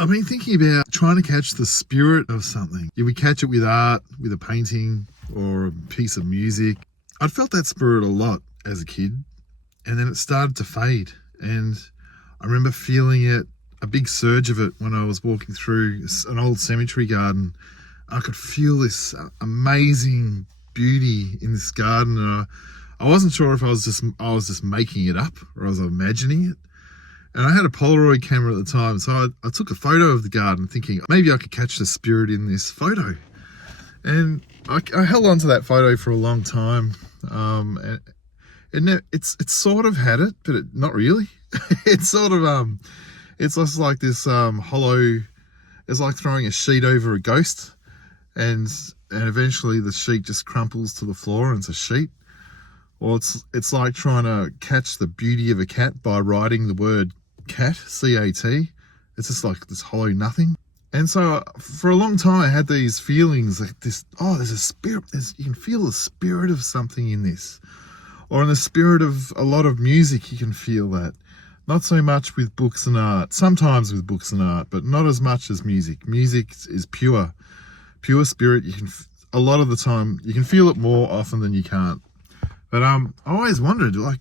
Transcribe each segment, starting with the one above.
I've been thinking about trying to catch the spirit of something. If we catch it with art, with a painting or a piece of music. I'd felt that spirit a lot as a kid, and then it started to fade. And I remember feeling it, a big surge of it, when I was walking through an old cemetery garden. I could feel this amazing beauty in this garden, and I wasn't sure if I was just making it up or I was imagining it. And I had a Polaroid camera at the time, so I took a photo of the garden thinking maybe I could catch the spirit in this photo. And I held on to that photo for a long time. And it's sort of had it, but not really. It's sort of, it's just like this hollow, it's like throwing a sheet over a ghost, and eventually the sheet just crumples to the floor and it's a sheet. Or it's like trying to catch the beauty of a cat by writing the word cat, C-A-T. It's just like this hollow nothing. And so for a long time I had these feelings like this, there's a spirit, you can feel the spirit of something in this. Or in the spirit of a lot of music, you can feel that. Not so much with books and art, sometimes with books and art, but not as much as music. Music is pure spirit. A lot of the time, you can feel it more often than you can't. But I always wondered, like,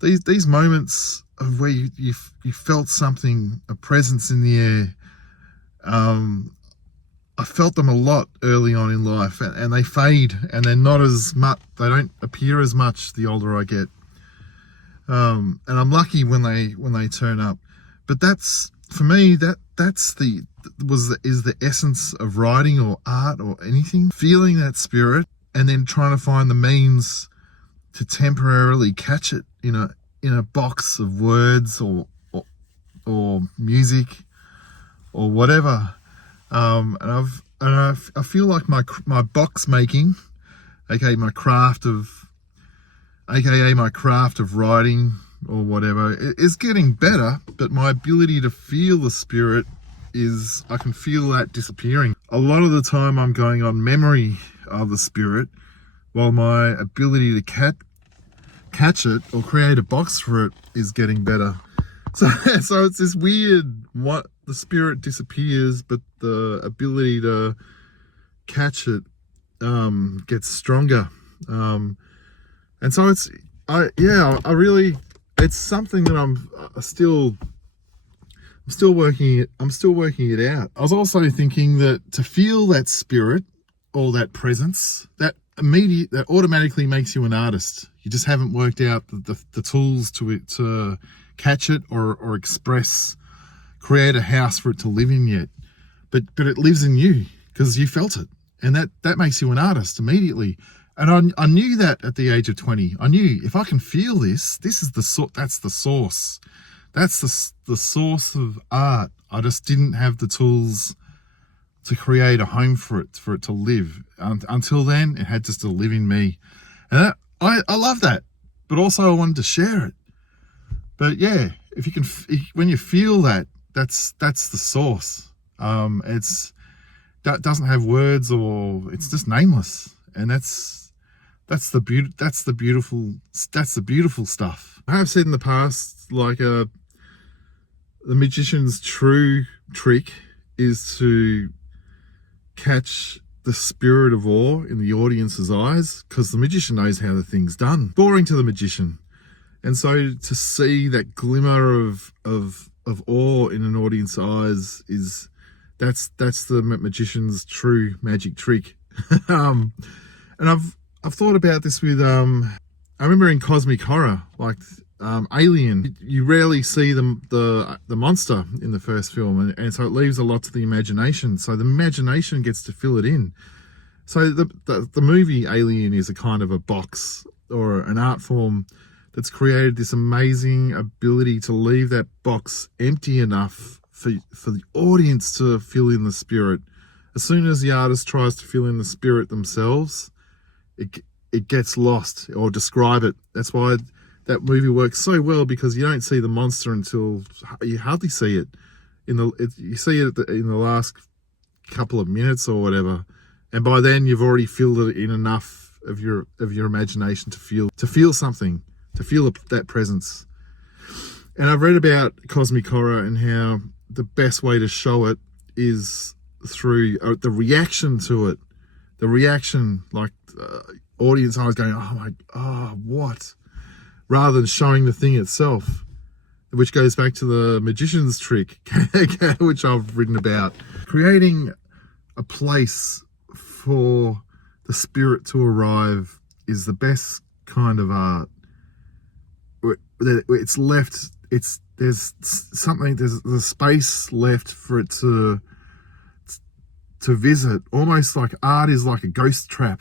these moments of where you felt something, a presence in the air. I felt them a lot early on in life, and they fade, and they're not as much. They don't appear as much the older I get. And I'm lucky when they turn up. But that's, for me, is the essence of writing or art or anything. Feeling that spirit and then trying to find the means to temporarily catch it in a box of words or music or whatever. And I feel like my box making, aka my craft of writing or whatever, is getting better. But my ability to feel the spirit I can feel that disappearing. A lot of the time I'm going on memory of the spirit, while my ability to catch it or create a box for it is getting better. So it's this weird, what the spirit disappears, but the ability to catch it gets stronger. And so it's something that I'm still working it out. I was also thinking that to feel that spirit or that presence, that automatically makes you an artist. You just haven't worked out the tools to catch it or create a house for it to live in yet. But it lives in you because you felt it, and that makes you an artist immediately. And I knew that at the age of 20. I knew if I can feel this is that's the source. That's the source of art. I just didn't have the tools to create a home for it to live. Until then, it had just to live in me. And I love that. But also I wanted to share it. But yeah, when you feel that, that's the source. That doesn't have words, or it's just nameless. And that's the beautiful stuff. I have said in the past, like the magician's true trick is to catch the spirit of awe in the audience's eyes, because the magician knows how the thing's done. Boring to the magician. And so to see that glimmer of awe in an audience's eyes that's the magician's true magic trick. And I've thought about this with I remember in Cosmic Horror, like Alien, you rarely see the monster in the first film, and so it leaves a lot to the imagination. So the imagination gets to fill it in. So the movie Alien is a kind of a box or an art form that's created this amazing ability to leave that box empty enough for the audience to fill in the spirit. As soon as the artist tries to fill in the spirit themselves, it gets lost, or describe it. That's why that movie works so well, because you don't see the monster until you hardly see it. You see it in the last couple of minutes or whatever, and by then you've already filled it in enough of your imagination to feel something, to feel that presence. And I've read about Cosmic Horror and how the best way to show it is through the reaction to it. The reaction, like audience eyes going, what? Rather than showing the thing itself, which goes back to the magician's trick, which I've written about. Creating a place for the spirit to arrive is the best kind of art. It's left, there's a space left for it to visit, almost like art is like a ghost trap.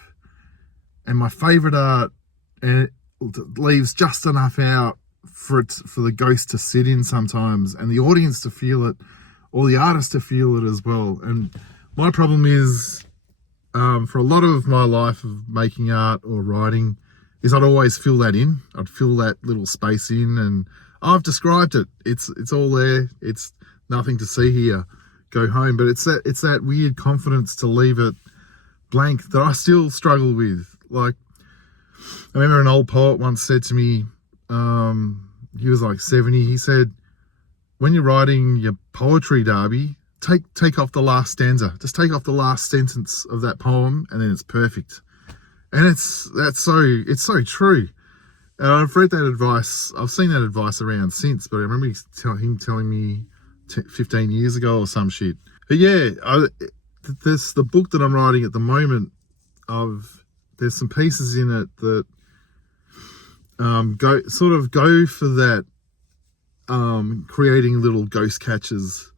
And my favorite art, and it leaves just enough out for the ghost to sit in sometimes, and the audience to feel it, or the artist to feel it as well. And my problem is, for a lot of my life of making art or writing, is I'd always fill that in. I'd fill that little space in, and I've described it. It's all there. It's nothing to see here. Go home. But it's that weird confidence to leave it blank that I still struggle with. Like, I remember an old poet once said to me, he was like 70, he said, when you're writing your poetry, Darby, take off the last stanza. Just take off the last sentence of that poem, and then it's perfect. And it's so true. And I've read that advice. I've seen that advice around since, but I remember him telling me 15 years ago or some shit. But yeah, the book that I'm writing at the moment, there's some pieces in it that go for that, creating little ghost catches,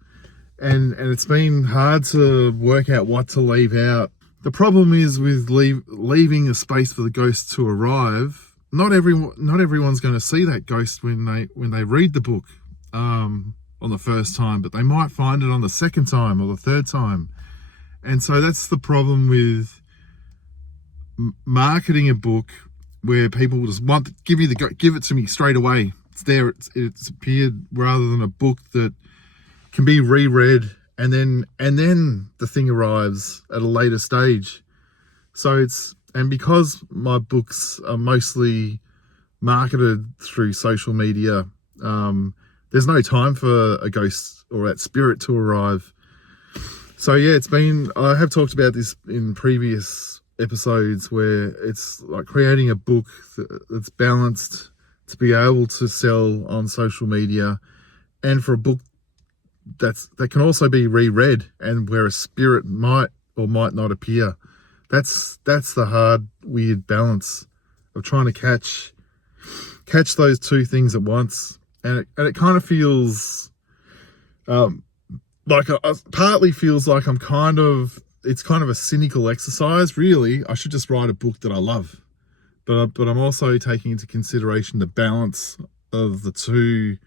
and it's been hard to work out what to leave out. The problem is with leaving a space for the ghost to arrive. Not everyone's going to see that ghost when they read the book on the first time, but they might find it on the second time or the third time. And so that's the problem with marketing a book, where people just want to give it to me straight away. It's there. It's appeared, rather than a book that can be reread and then the thing arrives at a later stage. So because my books are mostly marketed through social media, there's no time for a ghost or that spirit to arrive. So yeah, I have talked about this in previous episodes, where it's like creating a book that's balanced to be able to sell on social media, and for a book that can also be reread, and where a spirit might or might not appear. That's the hard, weird balance of trying to catch those two things at once. And it kind of feels partly feels like it's kind of a cynical exercise. Really, I should just write a book that I love, but I'm also taking into consideration the balance of the two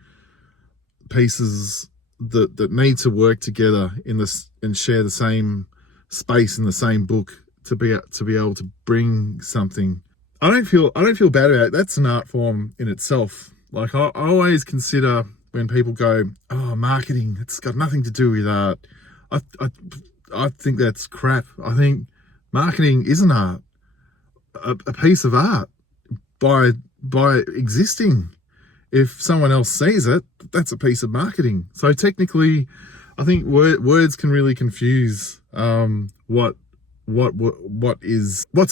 pieces that need to work together in this and share the same space in the same book to be able to bring something. I don't feel bad about it. That's an art form in itself. Like, I always consider when people go, "Oh, marketing, it's got nothing to do with art." I think that's crap. I think marketing is an art, a piece of art by existing. If someone else sees it, that's a piece of marketing. So technically, I think words can really confuse what's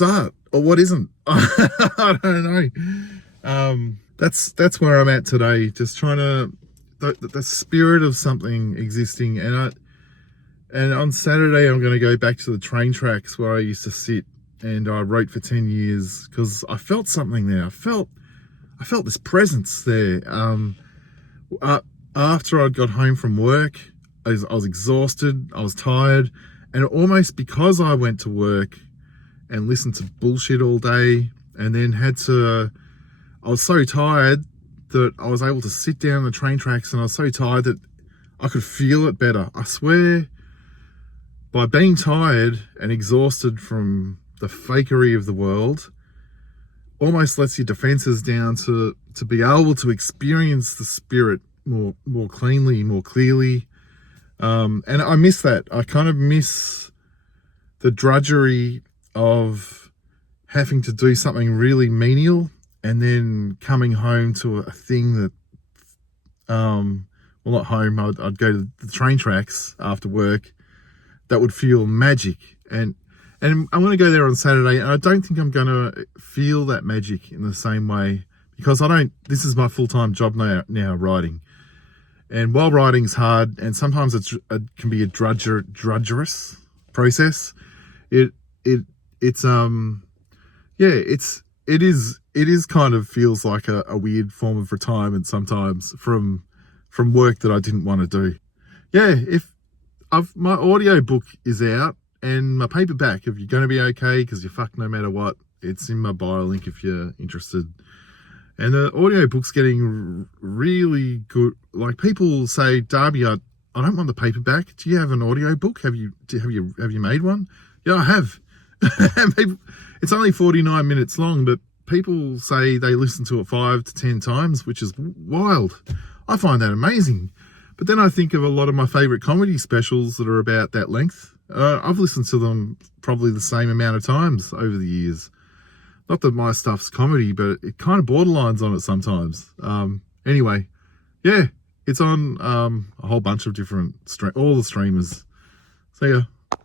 art or what isn't. I don't know. That's where I'm at today. Just trying to the spirit of something existing, and on Saturday I'm going to go back to the train tracks where I used to sit, and I wrote for 10 years because I felt something there. I felt this presence there. After I'd got home from work, I was exhausted, I was tired, and almost because I went to work and listened to bullshit all day, and then I was so tired that I was able to sit down on the train tracks, and I was so tired that I could feel it better. I swear, by being tired and exhausted from the fakery of the world, almost lets your defenses down to be able to experience the spirit more cleanly, more clearly. And I miss that. I kind of miss the drudgery of having to do something really menial and then coming home to a thing that well, not home, I'd go to the train tracks after work. That would feel magic. And I'm going to go there on Saturday, and I don't think I'm going to feel that magic in the same way, because this is my full-time job now writing. And while writing's hard, and sometimes it can be a drudgerous process, it is kind of feels like a weird form of retirement sometimes from work that I didn't want to do. Yeah, my audio book is out, and my paperback, if you're going to be okay, because you're fucked no matter what, it's in my bio link if you're interested. And the audio book's getting really good. Like, people say, Darby, I don't want the paperback. Do you have an audio book? Have you made one? Yeah, I have. It's only 49 minutes long, but people say they listen to it 5 to 10 times, which is wild. I find that amazing. But then I think of a lot of my favorite comedy specials that are about that length. I've listened to them probably the same amount of times over the years. Not that my stuff's comedy, but it kind of borderlines on it sometimes. Anyway, yeah, it's on a whole bunch of different all the streamers. See ya.